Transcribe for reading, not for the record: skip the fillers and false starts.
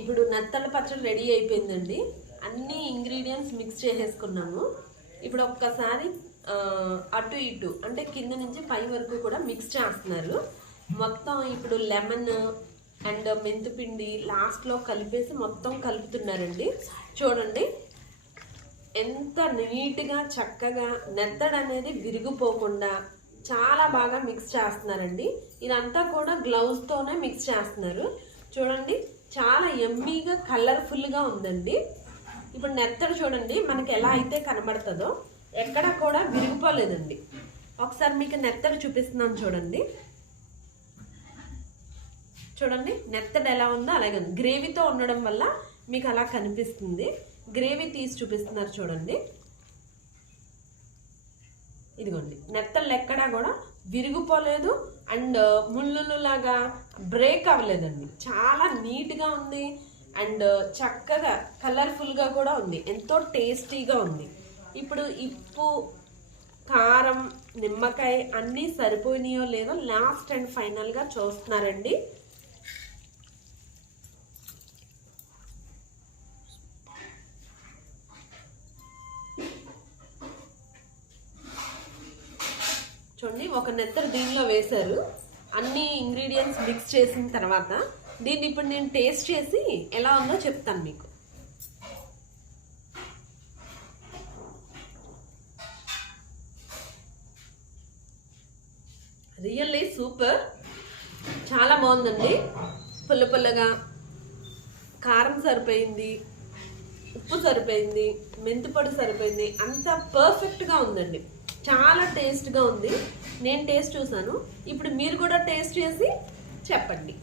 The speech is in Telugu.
ఇప్పుడు నెత్తల పచ్చడి రెడీ అయిపోయిందండి. అన్ని ఇంగ్రీడియంట్స్ మిక్స్ చేసేసుకున్నాము. ఇప్పుడు ఒక్కసారి అటు ఇటు అంటే కింద నుంచి పై వరకు కూడా మిక్స్ చేస్తున్నారు. మొత్తం ఇప్పుడు లెమన్ అండ్ మెంతిపిండి లాస్ట్లో కలిపేసి మొత్తం కలుపుతున్నారండి. చూడండి ఎంత నీట్గా చక్కగా నెత్తడు అనేది విరిగిపోకుండా చాలా బాగా మిక్స్ చేస్తున్నారండి. ఇదంతా కూడా గ్లౌజ్తోనే మిక్స్ చేస్తున్నారు. చూడండి చాలా యమ్మీగా కలర్ఫుల్గా ఉందండి. ఇప్పుడు నెత్తడు చూడండి మనకి ఎలా అయితే కనబడుతుందో ఎక్కడ కూడా విరిగిపోలేదండి. ఒకసారి మీకు నెత్తడు చూపిస్తున్నాను చూడండి. చూడండి నెత్తడు ఎలా ఉందో అలాగే ఉంది. గ్రేవీతో ఉండడం వల్ల మీకు అలా కనిపిస్తుంది. గ్రేవీ తీసి చూపిస్తున్నారు చూడండి. ఇదిగోండి నెత్తళ్ళు ఎక్కడా కూడా విరిగిపోలేదు అండ్ ముళ్ళులాగా బ్రేక్ అవ్వలేదండి. చాలా నీట్గా ఉంది అండ్ చక్కగా కలర్ఫుల్గా కూడా ఉంది. ఎంతో టేస్టీగా ఉంది. ఇప్పుడు ఉప్పు కారం నిమ్మకాయ అన్నీ సరిపోయినాయో లేదో లాస్ట్ అండ్ ఫైనల్గా చూస్తున్నారండి. చూడండి ఒక నెత్తరు దీనిలో వేశారు. అన్ని ఇంగ్రీడియంట్స్ మిక్స్ చేసిన తర్వాత దీన్ని ఇప్పుడు నేను టేస్ట్ చేసి ఎలా ఉందో చెప్తాను మీకు. రియల్లీ సూపర్, చాలా బాగుందండి. పుల్ల పుల్లగా కారం సరిపోయింది, ఉప్పు సరిపోయింది, మెంతిపొడి సరిపోయింది, అంతా పర్ఫెక్ట్గా ఉందండి. చాలా టేస్ట్గా ఉంది. నేను టేస్ట్ చూసాను. ఇప్పుడు మీరు కూడా టేస్ట్ చేసి చెప్పండి.